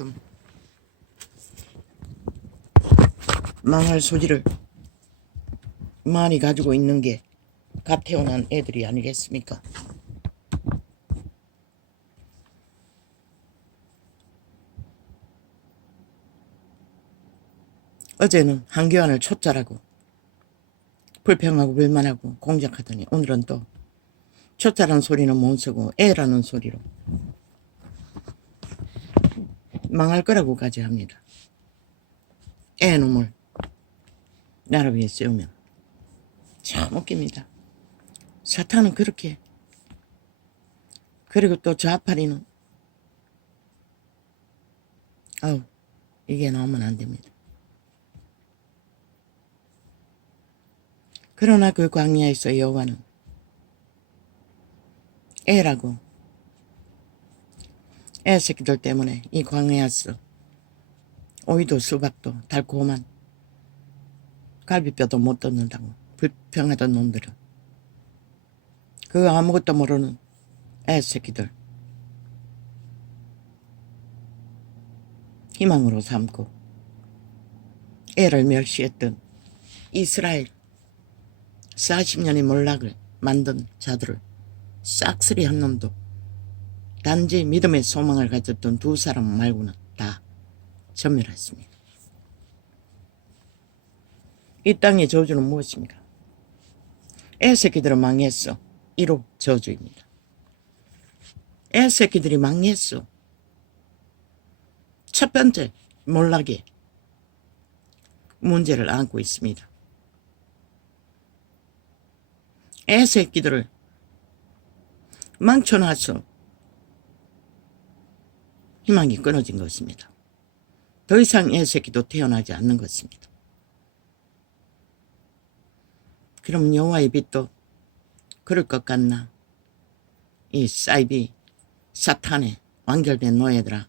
이만큼 망할 소지를 많이 가지고 있는 게 갓 태어난 애들이 아니겠습니까? 어제는 한교안을 초짜라고 불평하고 불만하고 공작하더니 오늘은 또 초짜라는 소리는 못 쓰고 애라는 소리로 망할 거라고까지 합니다. 애놈을 나라 위에 세우면 참 웃깁니다. 사탄은 그렇게, 그리고 또 좌파리는 아우 이게 나오면 안 됩니다. 그러나 그 광야에서 여호와는 애라고 애 새끼들 때문에 이 광야에서 오이도 수박도 달콤한 갈비뼈도 못 뜯는다고 불평하던 놈들은 그 아무것도 모르는 애 새끼들 희망으로 삼고 애를 멸시했던 이스라엘 40년의 몰락을 만든 자들을 싹쓸이 한 놈도 단지 믿음의 소망을 가졌던 두 사람 말고는 다 전멸했습니다. 이 땅의 저주는 무엇입니까? 애새끼들은 망했어. 1호 저주입니다. 애새끼들이 망했어. 첫 번째 몰락의 문제를 안고 있습니다. 애새끼들을 망쳐놔서 희망이 끊어진 것입니다. 더 이상 애새끼도 태어나지 않는 것입니다. 그럼 여호와의 빛도 그럴 것 같나? 이 사이비 사탄의 완결된 노예들아,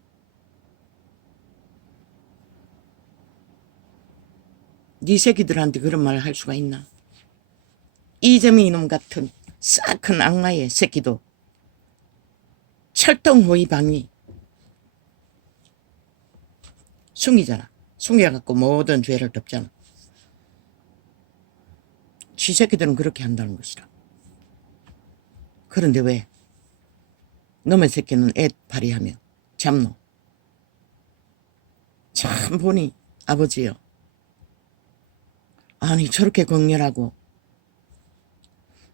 네 새끼들한테 그런 말을 할 수가 있나? 이재명 이놈 같은 싹 큰 악마의 새끼도 철덩호의 방위 숨기잖아. 숨겨갖고 모든 죄를 덮잖아. 지 새끼들은 그렇게 한다는 것이다. 그런데 왜 놈의 새끼는 애 발휘하며 잡노? 참 보니 아버지요, 아니 저렇게 극렬하고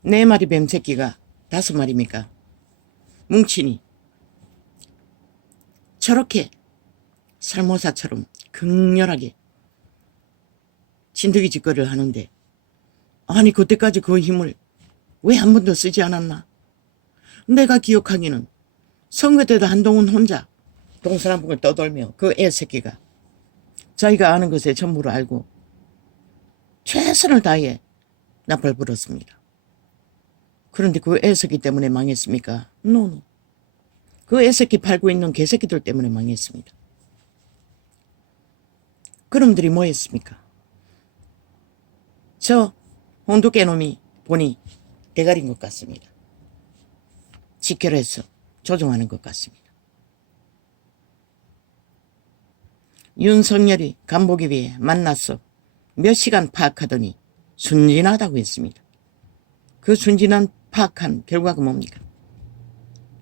4마리 뱀 새끼가 5마리입니까? 뭉치니 저렇게 살모사처럼 극렬하게 진드기 짓거리를 하는데, 아니 그때까지 그 힘을 왜 한 번도 쓰지 않았나? 내가 기억하기는 선거 때도 한동훈 혼자 동서남북을 떠돌며 그 애새끼가 자기가 아는 것에 전부를 알고 최선을 다해 나팔 불었습니다. 그런데 그 애새끼 때문에 망했습니까? 노노. 그 애새끼 팔고 있는 개새끼들 때문에 망했습니다. 그놈들이 뭐 했습니까? 저 홍두깨놈이 보니 대가리인 것 같습니다. 직결해서 조종하는 것 같습니다. 윤석열이 간보기비에 만나서 몇 시간 파악하더니 순진하다고 했습니다. 그 순진한 파악한 결과가 뭡니까?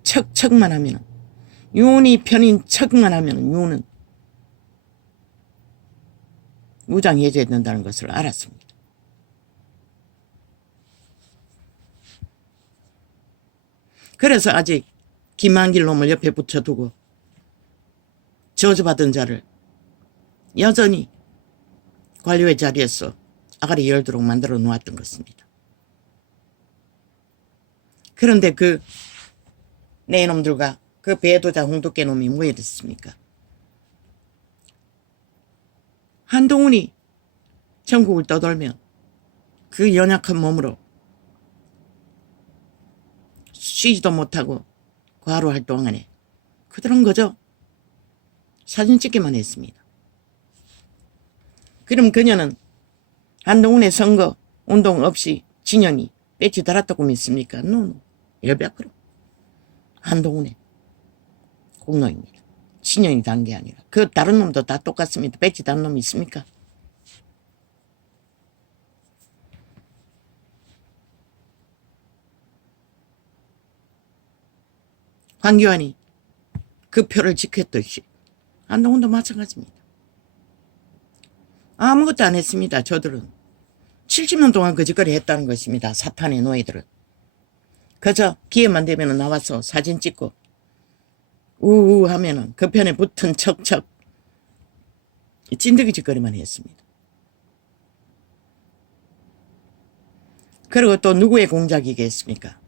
척척만 하면, 윤이 편인 척만 하면 윤은 무장 해제된다는 것을 알았습니다. 그래서 아직 김한길 놈을 옆에 붙여두고 저주받은 자를 여전히 관료의 자리에서 아가리 열도록 만들어 놓았던 것입니다. 그런데 그 네 놈들과 그 배도자 홍두깨 놈이 뭐 이랬습니까? 한동훈이 전국을 떠돌며 그 연약한 몸으로 쉬지도 못하고 과로할 동안에 그들은 그저 사진 찍기만 했습니다. 그럼 그녀는 한동훈의 선거 운동 없이 진영이 배치 달았다고 믿습니까? 노노. 100% 한동훈의 공로입니다. 신형이 단 게 아니라. 그 다른 놈도 다 똑같습니다. 배지 단 놈 있습니까? 황교안이 그 표를 지켰듯이 한동훈도 마찬가지입니다. 아무것도 안 했습니다. 저들은 70년 동안 거짓거리 했다는 것입니다. 사탄의 노예들은. 그저 기회만 되면 나와서 사진 찍고 우우 하면은 그 편에 붙은 척척 찐득이 짓거리만 했습니다. 그리고 또 누구의 공작이겠습니까?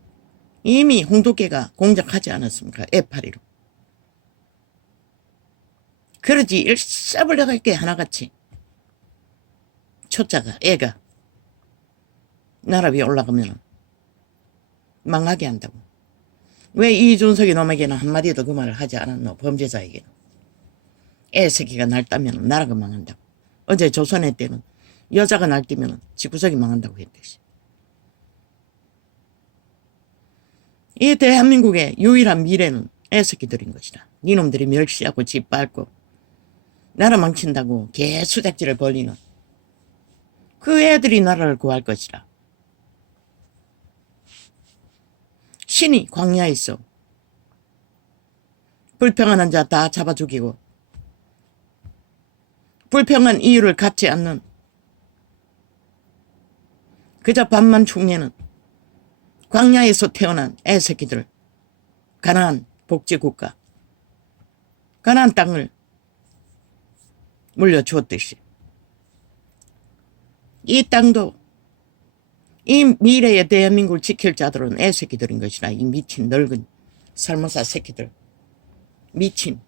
이미 홍두깨가 공작하지 않았습니까? 애파리로. 그러지 일사불란하게 하나같이 초짜가 애가 나라 위에 올라가면 망하게 한다고. 왜 이준석이 놈에게는 한마디도 그 말을 하지 않았노? 범죄자에게는. 애새끼가 날따면 나라가 망한다고. 어제 조선의 때는 여자가 날뛰면 집구석이 망한다고 했듯이. 이 대한민국의 유일한 미래는 애새끼들인 것이다. 니놈들이 멸시하고 짓밟고 나라 망친다고 개수작질을 벌리는 그 애들이 나라를 구할 것이다. 신이 광야에서 불평하는 자 다 잡아 죽이고 불평한 이유를 갖지 않는 그저 반만 충내는 광야에서 태어난 애새끼들을 가나안 복지국가 가나안 땅을 물려주었듯이 이 땅도 이 미래의 대한민국을 지킬 자들은 애새끼들인 것이라. 이 미친 늙은 살모사 새끼들. 미친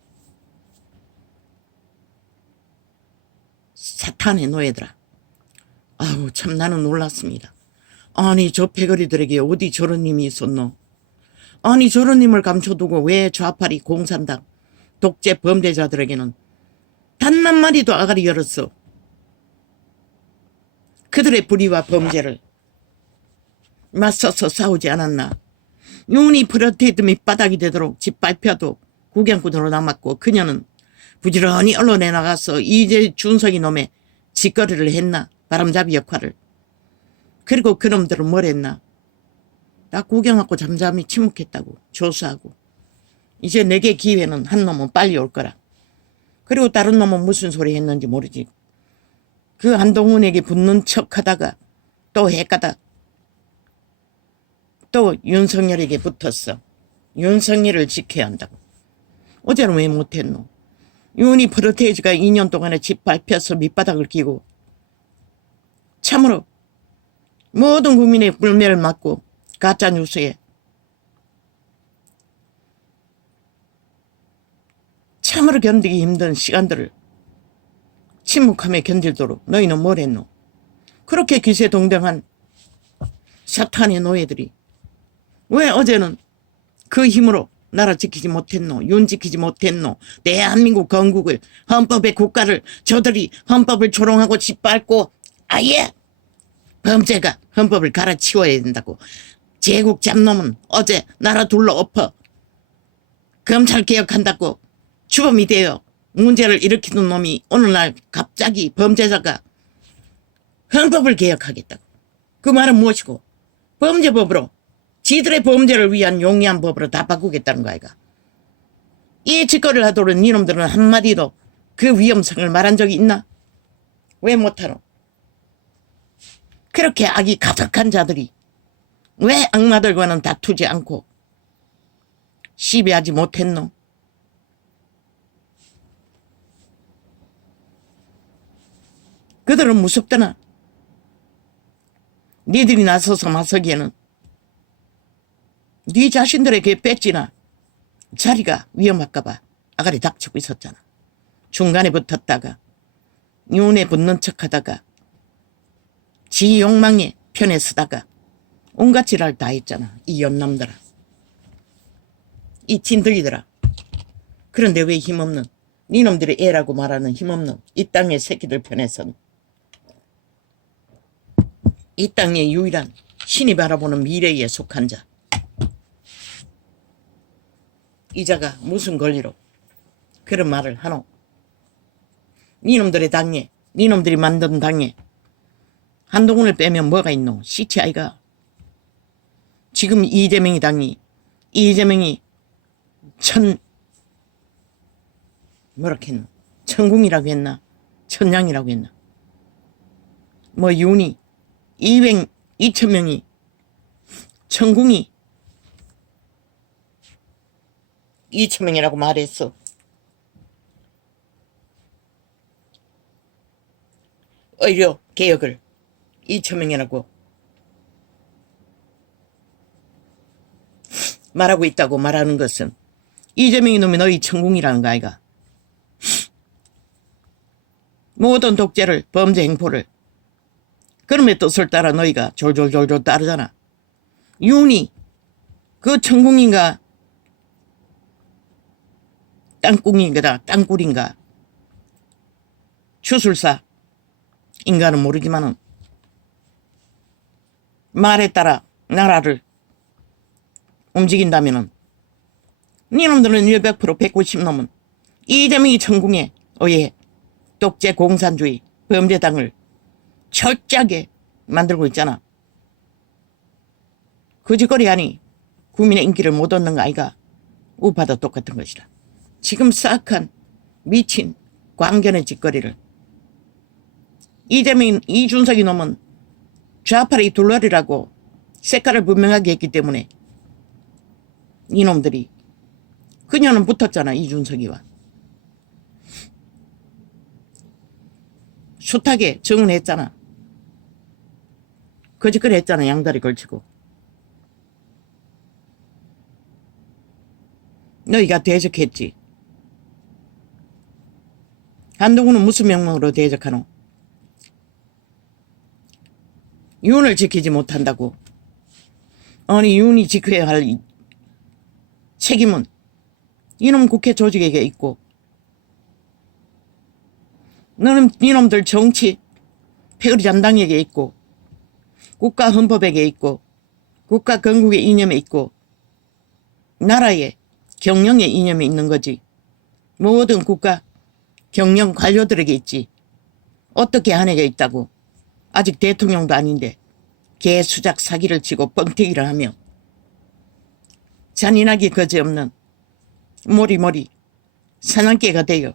사탄의 노예들아. 아우 참 나는 놀랐습니다. 아니 저 패거리들에게 어디 저런 님이 있었노? 아니 저런 님을 감춰두고 왜 좌파리 공산당 독재 범죄자들에게는 단 한 마디도 아가리 열었어? 그들의 불의와 범죄를 맞서서 싸우지 않았나? 윤이 프로테이트 밑바닥이 되도록 짓밟혀도 구경꾼으로 남았고 그녀는 부지런히 언론에 나가서 이제 준석이 놈의 짓거리를 했나? 바람잡이 역할을. 그리고 그놈들은 뭘 했나? 나 구경하고 잠잠히 침묵했다고 조수하고. 이제 내게 기회는 한 놈은 빨리 올 거라. 그리고 다른 놈은 무슨 소리 했는지 모르지. 그 한동훈에게 붙는 척하다가 또 헷가닥 또 윤석열에게 붙었어. 윤석열을 지켜야 한다고. 어제는 왜 못했노? 윤이 프로테이지가 2년 동안에 짓밟혀서 밑바닥을 끼고 참으로 모든 국민의 불매를 막고 가짜뉴스에 참으로 견디기 힘든 시간들을 침묵하며 견딜도록 너희는 뭘 했노? 그렇게 기세동등한 사탄의 노예들이 왜 어제는 그 힘으로 나라 지키지 못했노? 윤 지키지 못했노? 대한민국 건국을 헌법의 국가를 저들이 헌법을 조롱하고 짓밟고 아예 범죄가 헌법을 갈아치워야 된다고. 제국 잡놈은 어제 나라 둘러 엎어 검찰 개혁한다고 주범이 되어 문제를 일으키는 놈이 오늘날 갑자기 범죄자가 헌법을 개혁하겠다고. 그 말은 무엇이고? 범죄법으로 지들의 범죄를 위한 용이한 법으로 다 바꾸겠다는 거 아이가. 이 짓거리를 하도록 니놈들은 한마디도 그 위험성을 말한 적이 있나? 왜 못하노? 그렇게 악이 가득한 자들이 왜 악마들과는 다투지 않고 시비하지 못했노? 그들은 무섭더나. 니들이 나서서 맞서기에는 네 자신들에게 뺏지나 자리가 위험할까봐 아가리 닥치고 있었잖아. 중간에 붙었다가 윤에 붙는 척하다가 지 욕망에 편에 서다가 온갖 지랄 다 했잖아. 이 연남들아, 이 진드기들아. 그런데 왜 힘없는 니놈들이 애라고 말하는 힘없는 이 땅의 새끼들 편에선 이 땅의 유일한 신이 바라보는 미래에 속한 자, 이 자가 무슨 권리로 그런 말을 하노. 니놈들의 당에, 니놈들이 만든 당에 한동훈을 빼면 뭐가 있노? 시티 아이가. 지금 이재명이 뭐라고 했노? 천궁이라고 했나? 천냥이라고 했나? 뭐 윤이 2,000명이 천궁이 2,000명이라고 말했어. 의료 개혁을 2,000명이라고 말하고 있다고 말하는 것은 이재명이 놈이 너희 천궁이라는 거 아이가. 모든 독재를 범죄 행포를 그놈의 뜻을 따라 너희가 졸졸졸졸 따르잖아. 윤이 그 천궁인가 땅굴인가 추술사 인간은 모르지만은 말에 따라 나라를 움직인다면은 니놈들은 100% 190놈은 이재명이 천궁에 의해 독재 공산주의 범죄당을 철저하게 만들고 있잖아. 그 짓거리 아니 국민의 인기를 못 얻는 거 아이가. 우파도 똑같은 것이라. 지금 싹한 미친 광견의 짓거리를 이재명 이준석이 놈은 좌파리 둘러리라고 색깔을 분명하게 했기 때문에 이놈들이 그녀는 붙었잖아. 이준석이와 숱하게 증언했잖아. 거짓거리 했잖아. 양다리 걸치고. 너희가 대적했지. 한동훈은 무슨 명목으로 대적하노? 윤을 지키지 못한다고. 아니 윤이 지켜야 할 책임은 이놈 국회 조직에게 있고 너는 이놈들 정치 패거리 잔당에게 있고 국가 헌법에게 있고 국가 건국의 이념에 있고 나라의 경영의 이념에 있는 거지. 모든 국가 경영 관료들에게 있지. 어떻게 한 애가 있다고. 아직 대통령도 아닌데 개수작 사기를 치고 뻥튀기를 하며 잔인하기 거지없는 모리모리 사냥개가 되어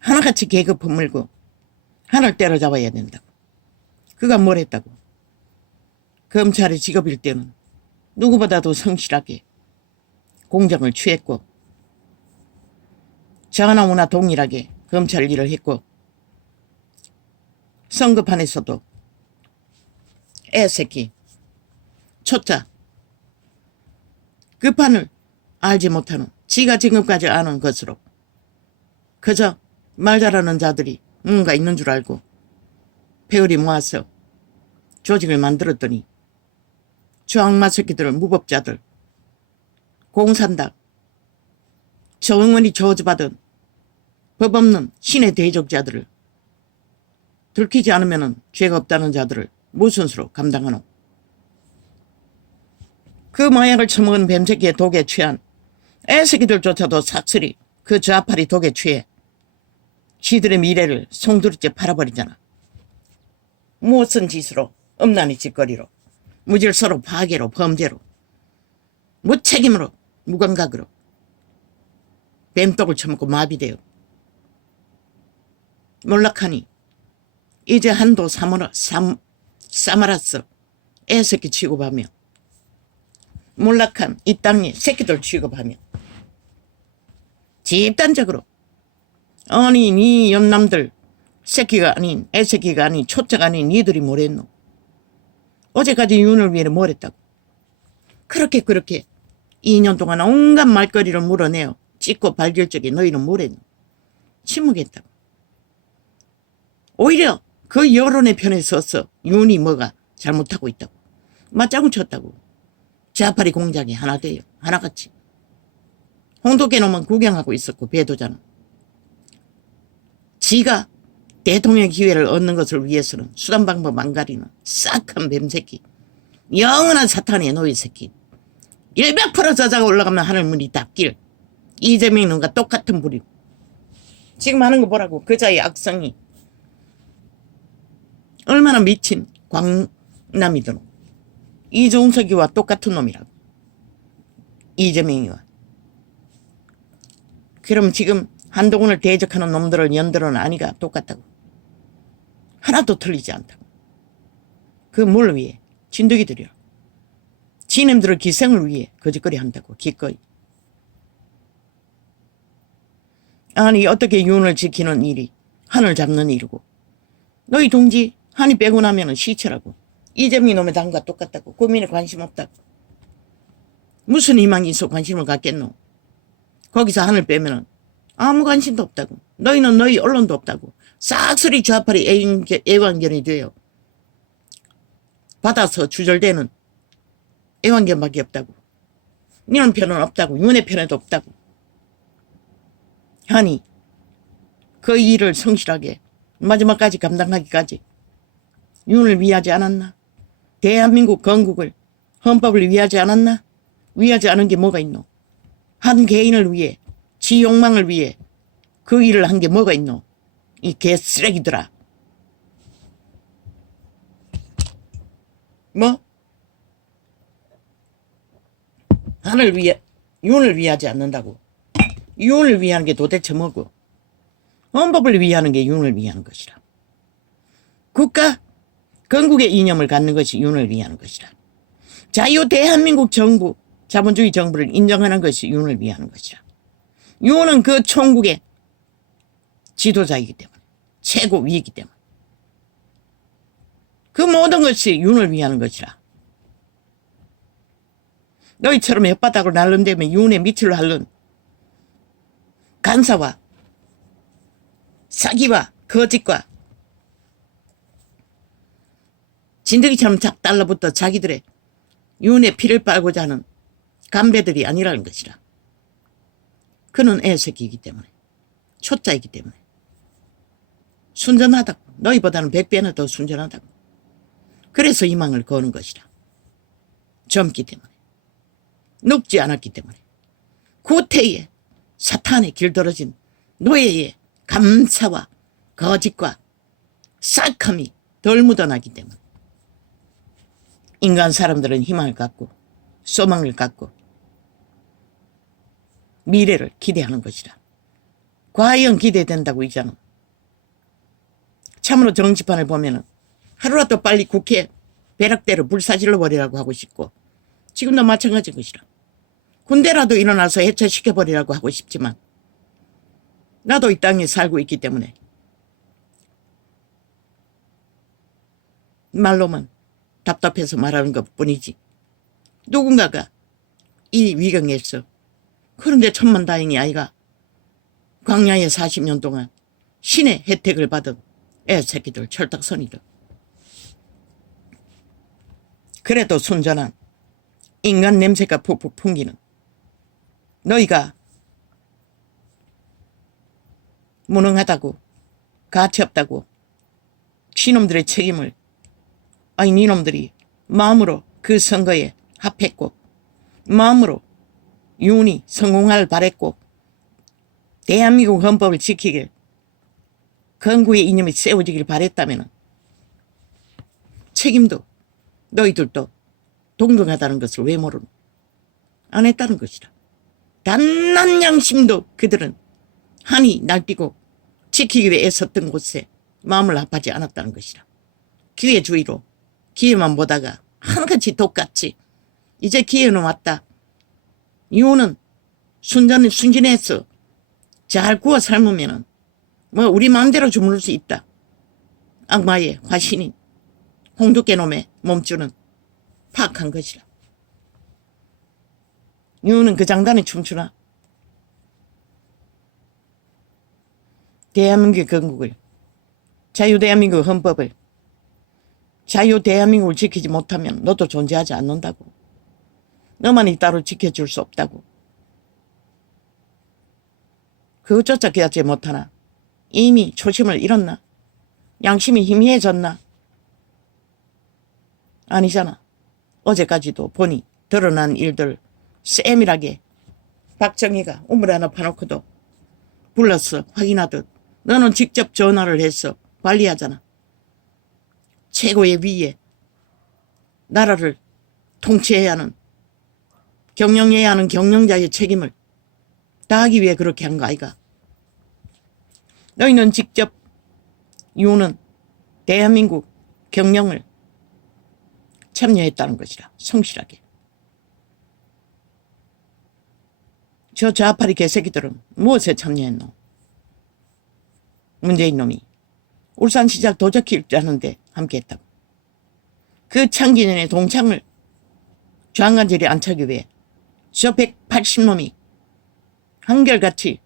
하나같이 계급 허물고 하나를 때려잡아야 된다고. 그가 뭘 했다고. 검찰의 직업일 때는 누구보다도 성실하게 공정을 취했고 전하우나 동일하게 검찰 일을 했고 선거판에서도 애새끼 초짜 그 판을 알지 못하는 지가 지금까지 아는 것으로 그저 말 잘하는 자들이 뭔가 있는 줄 알고 배우리 모아서 조직을 만들었더니 저 악마 새끼들 무법자들 공산당 정원이 저주받은 법 없는 신의 대적자들을 들키지 않으면 죄가 없다는 자들을 무슨 수로 감당하노. 그 마약을 처먹은 뱀새끼의 독에 취한 애새끼들조차도 삭슬이 그 좌파리 독에 취해 지들의 미래를 송두리째 팔아버리잖아. 무슨 짓으로 음란의 짓거리로 무질서로 파괴로 범죄로 무책임으로 무감각으로 뱀떡을 처먹고 마비되어 몰락하니 이제 한도 사마라서 애새끼 취급하며 몰락한 이 땅에 새끼들 취급하며 집단적으로 아니 니 연남들 새끼가 아닌 애새끼가 아닌 초짜가 아닌 니들이 뭘 했노. 어제까지 윤을 위해 뭘 했다고. 그렇게 2년 동안 온갖 말거리를 물어내어 찍고 발길 적에 너희는 뭘 했노. 침묵했다고. 오히려 그 여론의 편에 서서 윤이 뭐가 잘못하고 있다고. 맞장구 쳤다고. 좌파리 공작이 하나 돼요. 하나같이. 홍도깨 놈은 구경하고 있었고 배도자는. 지가 대통령 기회를 얻는 것을 위해서는 수단 방법 안 가리는 싹한 뱀새끼. 영원한 사탄의 노예 새끼. 100% 저자가 올라가면 하늘문이 닫길. 이재명 놈과 똑같은 부류. 지금 하는 거 보라고. 그자의 악성이 얼마나 미친 광남이든 이종석이와 똑같은 놈이라고. 이재명이와. 그럼 지금 한동훈을 대적하는 놈들을 연들어는 아니가 똑같다고. 하나도 틀리지 않다고. 그 뭘 위해? 진드기들이야. 지nem들의 기생을 위해 거짓거리 한다고. 기꺼이. 아니 어떻게 윤을 지키는 일이 한을 잡는 일이고, 너희 동지 한이 빼고 나면은 시체라고. 이재명이 놈의 당과 똑같다고. 국민에 관심 없다고. 무슨 희망이 있어 관심을 갖겠노. 거기서 한을 빼면은 아무 관심도 없다고. 너희는 너희 언론도 없다고. 싹쓸이 좌파리 애완견이 돼요. 받아서 주절되는 애완견밖에 없다고. 니는 편은 없다고. 윤의 편에도 없다고. 하니 그 일을 성실하게 마지막까지 감당하기까지 윤을 위하지 않았나? 대한민국 건국을, 헌법을 위하지 않았나? 위하지 않은 게 뭐가 있노? 한 개인을 위해, 지 욕망을 위해 그 일을 한 게 뭐가 있노? 이 개쓰레기들아. 뭐? 한을 위해, 윤을 위하지 않는다고. 윤을 위하는 게 도대체 뭐고? 헌법을 위하는 게 윤을 위하는 것이라. 국가, 건국의 이념을 갖는 것이 윤을 위하는 것이라. 자유 대한민국 정부, 자본주의 정부를 인정하는 것이 윤을 위하는 것이라. 윤은 그 총국의 지도자이기 때문에, 최고 위이기 때문에. 그 모든 것이 윤을 위하는 것이라. 너희처럼 혓바닥으로 날른다면 윤의 밑을 핥는 간사와 사기와 거짓과 진드기처럼 착 달라붙어 자기들의 윤의 피를 빨고자 하는 간배들이 아니라는 것이라. 그는 애새끼이기 때문에, 초짜이기 때문에 순전하다고. 너희보다는 100배나 더 순전하다고. 그래서 희망을 거는 것이라. 젊기 때문에, 늙지 않았기 때문에, 구태에 사탄에 길들어진 노예의 감사와 거짓과 싹함이 덜 묻어나기 때문에 인간 사람들은 희망을 갖고 소망을 갖고 미래를 기대하는 것이라. 과연 기대된다고 이자는. 참으로 정치판을 보면은 하루라도 빨리 국회 배락대로 불사질러 버리라고 하고 싶고, 지금도 마찬가지인 것이라. 군대라도 일어나서 해체시켜버리라고 하고 싶지만 나도 이 땅에 살고 있기 때문에 말로만 답답해서 말하는 것뿐이지, 누군가가 이 위경에서, 그런데 천만다행히 아이가 광야에 40년 동안 신의 혜택을 받은 애새끼들, 철딱선이들. 그래도 순전한 인간 냄새가 푹푹 풍기는 너희가 무능하다고, 가치 없다고 지놈들의 책임을, 아니 니놈들이 마음으로 그 선거에 합했고 마음으로 윤이 성공할 바랬고 대한민국 헌법을 지키길, 건국의 이념이 세워지길 바랬다면 책임도 너희들도 동등하다는 것을 왜 모르노? 안 했다는 것이라. 단한 양심도 그들은 한이 날뛰고 지키기 위해 애썼던 곳에 마음을 합하지 않았다는 것이라. 기회 주의로 기회만 보다가 하나같이 똑같이 이제 기회는 왔다. 이유는 순진해서 잘 구워 삶으면은 뭐 우리 마음대로 주무를 수 있다. 악마의 화신인 홍두깨놈의 몸주는 파악한 것이라. 이유는 그 장단에 춤추나? 대한민국 건국을, 자유대한민국 헌법을, 자유대한민국을 지키지 못하면 너도 존재하지 않는다고. 너만이 따로 지켜줄 수 없다고. 그것조차 깨닫지 못하나? 이미 초심을 잃었나? 양심이 희미해졌나? 아니잖아. 어제까지도 보니 드러난 일들 세밀하게 박정희가 우물 하나 파놓고도 불러서 확인하듯 너는 직접 전화를 해서 관리하잖아. 최고의 위에 나라를 통치해야 하는, 경영해야 하는 경영자의 책임을 다하기 위해 그렇게 한 거 아이가. 너희는 직접 이유는 대한민국 경영을 참여했다는 것이라. 성실하게. 저 좌파리 개새끼들은 무엇에 참여했노? 문재인 놈이 울산시장 도적히 일자는데 함께했다고. 그 창기년의 동창을 좌안간질에 안차기 위해 저 180놈이 한결같이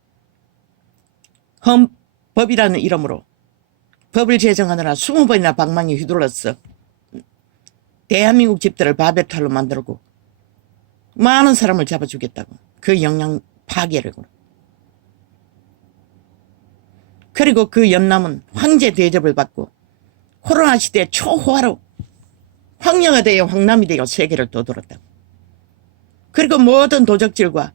헌법이라는 이름으로 법을 제정하느라 20번이나 방망이 휘둘렀어. 대한민국 집들을 바베탈로 만들고 많은 사람을 잡아주겠다고. 그 역량 파괴를. 그리고 그 연남은 황제 대접을 받고 코로나 시대 초호화로 황녀가 되어 황남이 되어 세계를 떠돌았다고. 그리고 모든 도적질과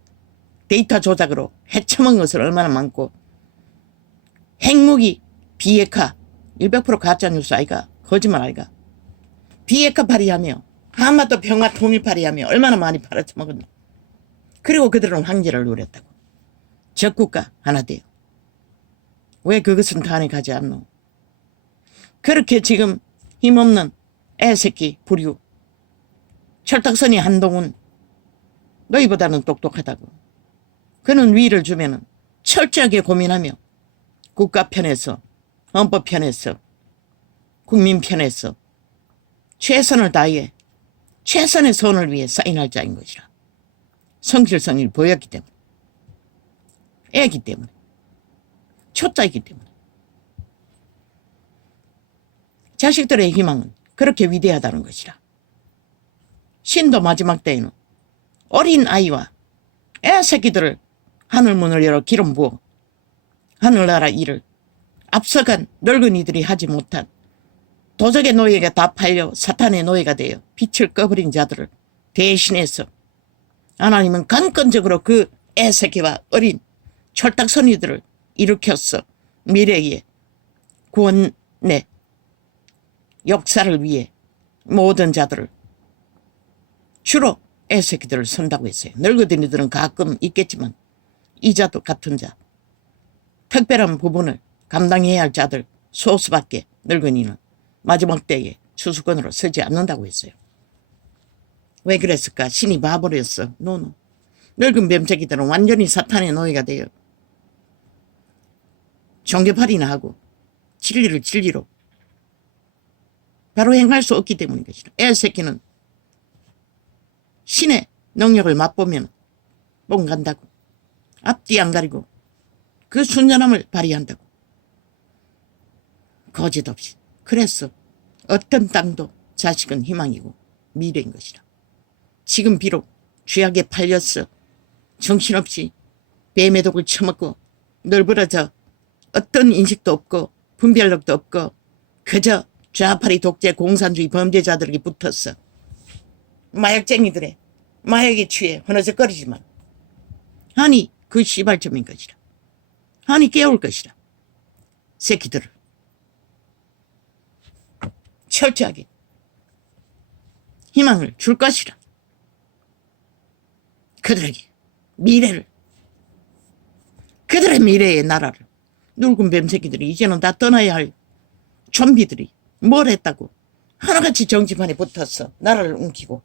데이터 조작으로 해쳐먹은 것을 얼마나 많고, 핵무기 비핵화 100% 가짜뉴스 아이가. 거짓말 아이가. 비핵화 발의하며 한반도 평화 통일 발의하며 얼마나 많이 팔아쳐먹었나. 그리고 그들은 황제를 노렸다고. 적국가 하나 돼요. 왜 그것은 탄핵하지 않노? 그렇게 지금 힘없는 애새끼 부류 철딱선이 한동훈 너희보다는 똑똑하다고. 그는 위를 주면은 철저하게 고민하며 국가 편에서, 헌법 편에서, 국민 편에서 최선을 다해 최선의 선을 위해 사인할 자인 것이라. 성실성을 보였기 때문에, 애기 때문에, 초짜이기 때문에. 자식들의 희망은 그렇게 위대하다는 것이라. 신도 마지막 때에는 어린 아이와 애새끼들을 하늘문을 열어 기름 부어 하늘나라 일을 앞서간 늙은이들이 하지 못한 도적의 노예가 다 팔려 사탄의 노예가 되어 빛을 꺼버린 자들을 대신해서 하나님은 강권적으로 그 애새끼와 어린 철딱선이들을 일으켰어. 미래의 구원의 역사를 위해 모든 자들을, 주로 애새끼들을 선다고 했어요. 늙은이들은 가끔 있겠지만 이자도 같은 자, 특별한 부분을 감당해야 할 자들 소수밖에 늙은이는 마지막 때에 추수건으로 서지 않는다고 했어요. 왜 그랬을까? 신이 봐버렸어. 노노. 늙은 뱀새끼들은 완전히 사탄의 노예가 돼요. 종교팔이나 하고 진리를 진리로 바로 행할 수 없기 때문인 것이다. 애새끼는 신의 능력을 맛보면 뽕 간다고. 앞뒤 안 가리고 그 순전함을 발휘한다고. 거짓 없이. 그래서 어떤 땅도 자식은 희망이고 미래인 것이라. 지금 비록 쥐약에 팔렸어. 정신없이 뱀의 독을 처먹고 널브러져 어떤 인식도 없고 분별력도 없고 그저 좌파리 독재 공산주의 범죄자들에게 붙었어. 마약쟁이들의 마약에 취해 흐느적거리지만 하니 그 시발점인 것이라. 하니 깨울 것이라. 새끼들을 철저하게 희망을 줄 것이라. 그들에게 미래를, 그들의 미래의 나라를. 늙은 뱀새끼들이 이제는 다 떠나야 할 좀비들이 뭘 했다고 하나같이 정치판에 붙어서 나라를 움키고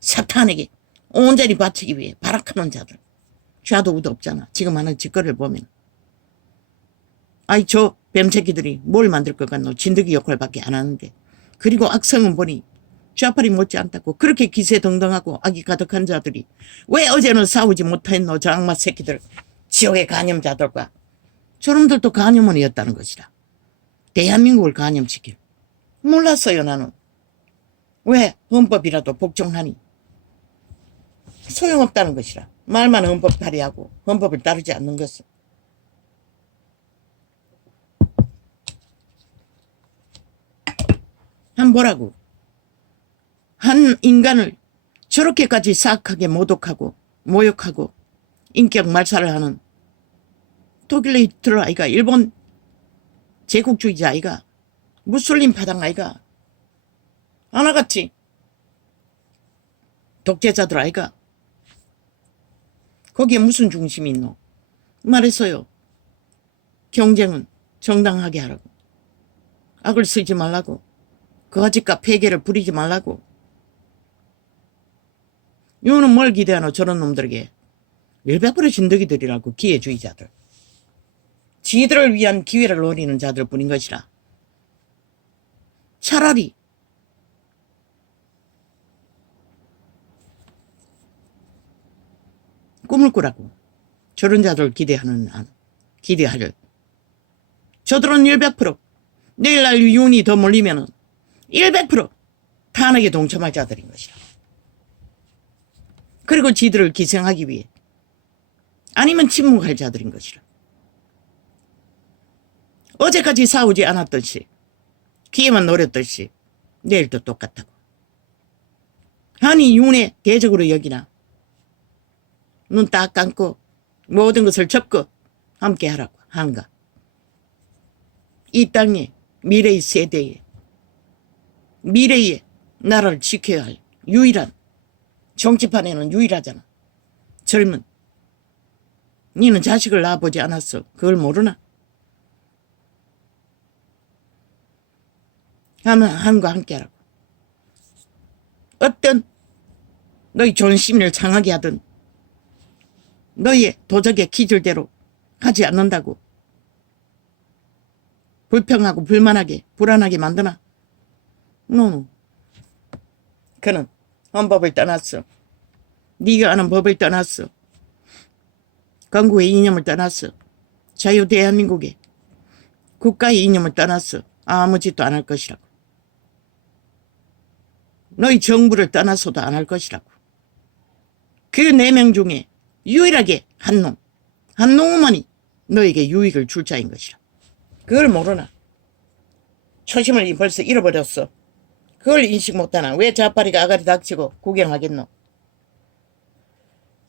사탄에게 온전히 바치기 위해 발악하는 자들. 좌도 우도 없잖아. 지금 하는 짓거리를 보면. 아이 저 뱀새끼들이 뭘 만들 것 같노. 진드기 역할밖에 안 하는데. 그리고 악성은 보니 좌팔이 못지않다고. 그렇게 기세등등하고 악이 가득한 자들이 왜 어제는 싸우지 못했노. 저 악마 새끼들. 지옥의 간염자들과. 저놈들도 간염원이었다는 것이다. 대한민국을 간염시킬. 몰랐어요 나는. 왜 헌법이라도 복종하니. 소용없다는 것이라. 말만 헌법 발의하고 헌법을 따르지 않는 것은. 한 보라고. 한 인간을 저렇게까지 사악하게 모독하고 모욕하고 인격 말살을 하는 독일의 히틀러 아이가 일본 제국주의자 아이가? 무슬림 파당 아이가? 하나같이 독재자들 아이가? 거기에 무슨 중심이 있노? 말했어요. 경쟁은 정당하게 하라고. 악을 쓰지 말라고. 거짓과 폐계를 부리지 말라고. 이거는 뭘 기대하노 저런 놈들에게. 100% 진덕이들이라고. 기회주의자들. 지들을 위한 기회를 노리는 자들 뿐인 것이라. 차라리 꿈을 꾸라고. 저런 자들 기대할. 저들은 100% 내일날 윤이 더 몰리면은 100% 탄핵에 동참할 자들인 것이라. 그리고 지들을 기생하기 위해 아니면 침묵할 자들인 것이라. 어제까지 싸우지 않았듯이 기회만 노렸듯이 내일도 똑같다고. 아니 윤회 대적으로 여기나. 눈 딱 감고 모든 것을 접고 함께 하라고 한가. 이 땅에 미래의 세대에 미래의 나라를 지켜야 할 유일한 정치판에는 유일하잖아. 젊은 니는 자식을 낳아보지 않았어. 그걸 모르나? 하면 한과 함께 하라고. 어떤 너희 존심을 상하게 하든 너희의 도적의 기질대로 하지 않는다고 불평하고 불만하게 불안하게 만드나? 노노. 그는 헌법을 떠났어. 네가 아는 법을 떠났어. 건국의 이념을 떠났어. 자유 대한민국의 국가의 이념을 떠났어. 아무 짓도 안 할 것이라고. 너희 정부를 떠나서도 안 할 것이라고. 그 4명 중에 유일하게 한 놈만이 너에게 유익을 줄 자인 것이라. 그걸 모르나? 초심을 벌써 잃어버렸어. 그걸 인식 못하나? 왜 좌파리가 아가리 닥치고 구경하겠노?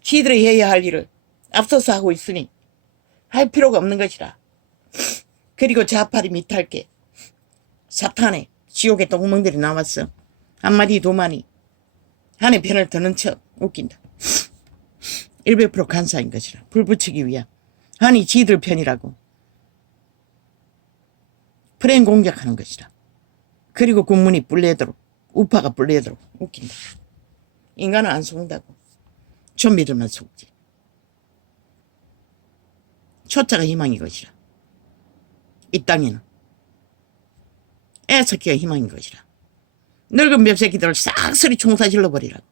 지들이 해야 할 일을 앞서서 하고 있으니 할 필요가 없는 것이라. 그리고 좌파리 밑할게 사탄의 지옥의 똥멍들이 나왔어. 한마디 두마디 한의 편을 드는 척 웃긴다. 100% 간사인 것이라. 불 붙이기 위한. 아니 지들 편이라고. 프레임 공격하는 것이라. 그리고 군문이 뿔내도록 우파가 뿔내도록 웃긴다. 인간은 안 속는다고. 좀비들만 속지. 초짜가 희망인 것이라. 이 땅에는 애새끼가 희망인 것이라. 늙은 맵새끼들을 싹쓸이 총사질러 버리라고.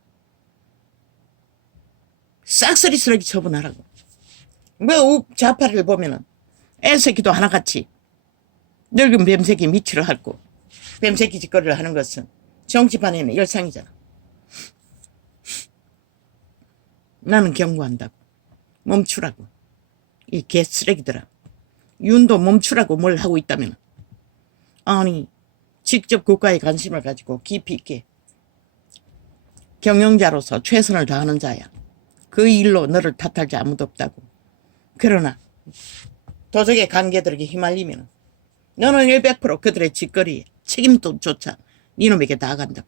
싹쓸이 쓰레기 처분하라고. 뭐 좌파를 보면은 애새끼도 하나같이 늙은 뱀새끼 미치를 핥고 뱀새끼 짓거리를 하는 것은 정치판에는 일상이잖아. 나는 경고한다고. 멈추라고. 이 개쓰레기들아. 윤도 멈추라고 뭘 하고 있다면. 아니 직접 국가에 관심을 가지고 깊이 있게 경영자로서 최선을 다하는 자야. 그 일로 너를 탓할 자 아무도 없다고. 그러나 도적의 관계들에게 휘말리면 너는 100% 그들의 짓거리에 책임조차 니놈에게 다 간다고.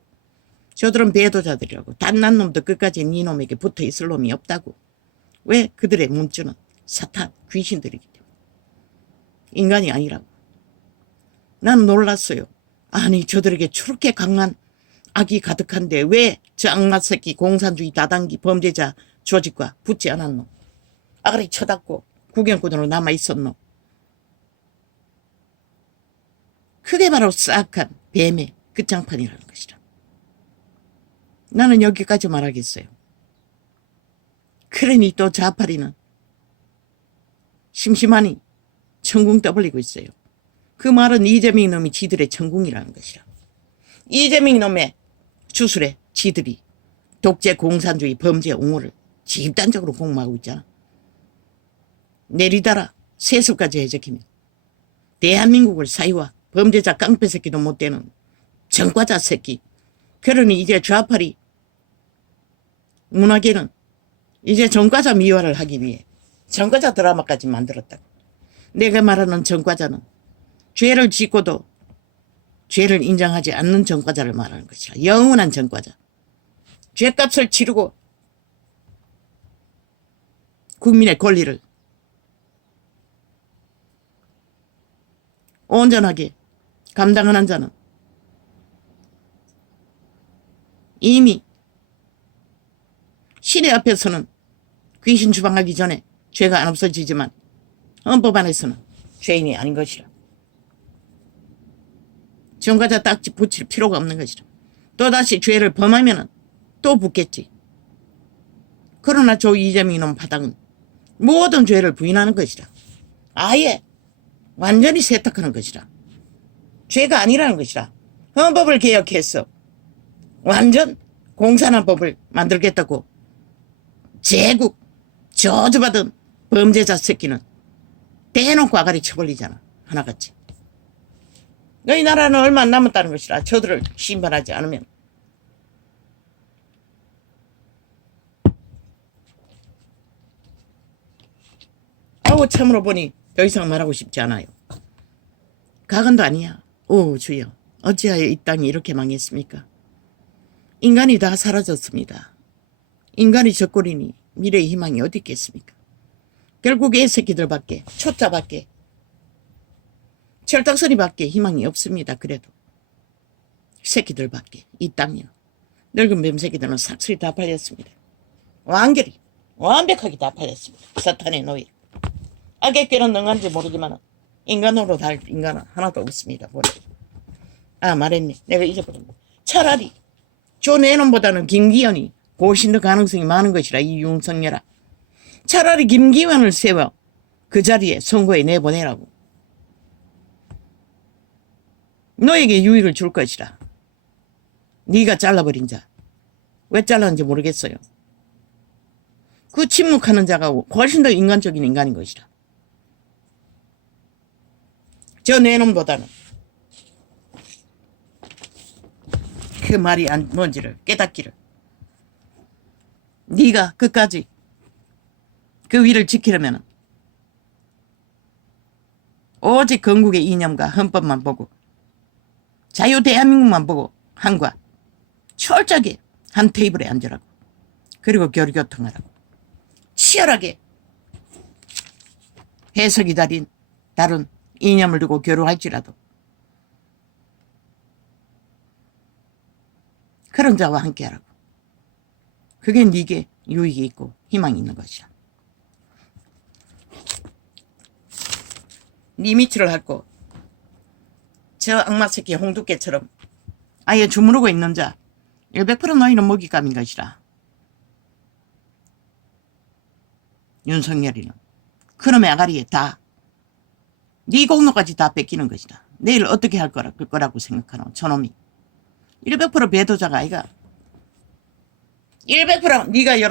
저들은 배도자들이라고. 단난 놈도 끝까지 니놈에게 붙어있을 놈이 없다고. 왜? 그들의 몸주는 사탄, 귀신들이기 때문에. 인간이 아니라고. 난 놀랐어요. 아니 저들에게 저렇게 강한 악이 가득한데 왜 저 악마 새끼 공산주의 다단기 범죄자 조직과 붙지 않았노? 아가리 쳐닫고 구경꾼으로 남아있었노? 그게 바로 싹한 뱀의 끝장판이라는 것이라. 나는 여기까지 말하겠어요. 그러니 또 좌파리는 심심하니 천궁 떠벌리고 있어요. 그 말은 이재명 놈이 지들의 천궁이라는 것이라. 이재명 놈의 주술에 지들이 독재 공산주의 범죄 옹호를 집단적으로 공모하고 있잖아. 내리다라 세습까지 해적히면 대한민국을 사유와 범죄자 깡패 새끼도 못 되는 전과자 새끼. 그러니 이제 좌파리 문화계는 이제 전과자 미화를 하기 위해 전과자 드라마까지 만들었다고. 내가 말하는 전과자는 죄를 짓고도 죄를 인정하지 않는 전과자를 말하는 것이라. 영원한 전과자. 죄값을 치르고 국민의 권리를 온전하게 감당하는 자는 이미 신의 앞에서는 귀신 추방하기 전에 죄가 안 없어지지만 헌법 안에서는 죄인이 아닌 것이라. 전과자 딱지 붙일 필요가 없는 것이라. 또다시 죄를 범하면 또 붙겠지. 그러나 조 이재명 이놈 파당은 모든 죄를 부인하는 것이라. 아예 완전히 세탁하는 것이라. 죄가 아니라는 것이라. 헌법을 개혁해서 완전 공산화법을 만들겠다고 제국 저주받은 범죄자 새끼는 대놓고 아가리 쳐버리잖아. 하나같이. 너희 나라는 얼마 안 남았다는 것이라. 저들을 심판하지 않으면. 아우 참으로 보니 더 이상 말하고 싶지 않아요. 가관도 아니야. 오 주여, 어찌하여 이 땅이 이렇게 망했습니까? 인간이 다 사라졌습니다. 인간이 젖골이니 미래의 희망이 어디 있겠습니까? 결국 애새끼들밖에, 초짜밖에, 철딱서리밖에 희망이 없습니다. 그래도 새끼들밖에. 이 땅이요. 늙은 뱀새끼들은 삭슬이 다 팔렸습니다. 완결히 완벽하게 다 팔렸습니다. 사탄의 노예. 악의 꾀는 능한지 모르지만 인간으로 달 인간은 하나도 없습니다. 아 말했네. 내가 잊어버렸네. 차라리 조 내놈보다는 김기현이 훨씬 더 가능성이 많은 것이라. 이 윤석열아. 차라리 김기현을 세워 그 자리에 선거에 내보내라고. 너에게 유익을 줄 것이라. 네가 잘라버린 자. 왜 잘랐는지 모르겠어요. 그 침묵하는 자가 훨씬 더 인간적인 인간인 것이라. 저 내놈보다는 그 말이 뭔지를 깨닫기를. 네가 끝까지 그 위를 지키려면 오직 건국의 이념과 헌법만 보고 자유 대한민국만 보고 한과 철저하게 한 테이블에 앉으라고. 그리고 교류교통하라고. 치열하게 해석이 다른 이념을 두고 교류할지라도 그런 자와 함께하라고. 그게 네게 유익이 있고 희망이 있는 것이야. 네 밑을 핥고 저 악마 새끼 홍두깨처럼 아예 주무르고 있는 자 100% 너희는 먹잇감인 것이라. 윤석열이는 그놈의 아가리에 다 네 공로까지 다 뺏기는 것이다. 내일 어떻게 할 거라고 생각하노 저놈이. 100% 배도자가 아이가. 100% 네가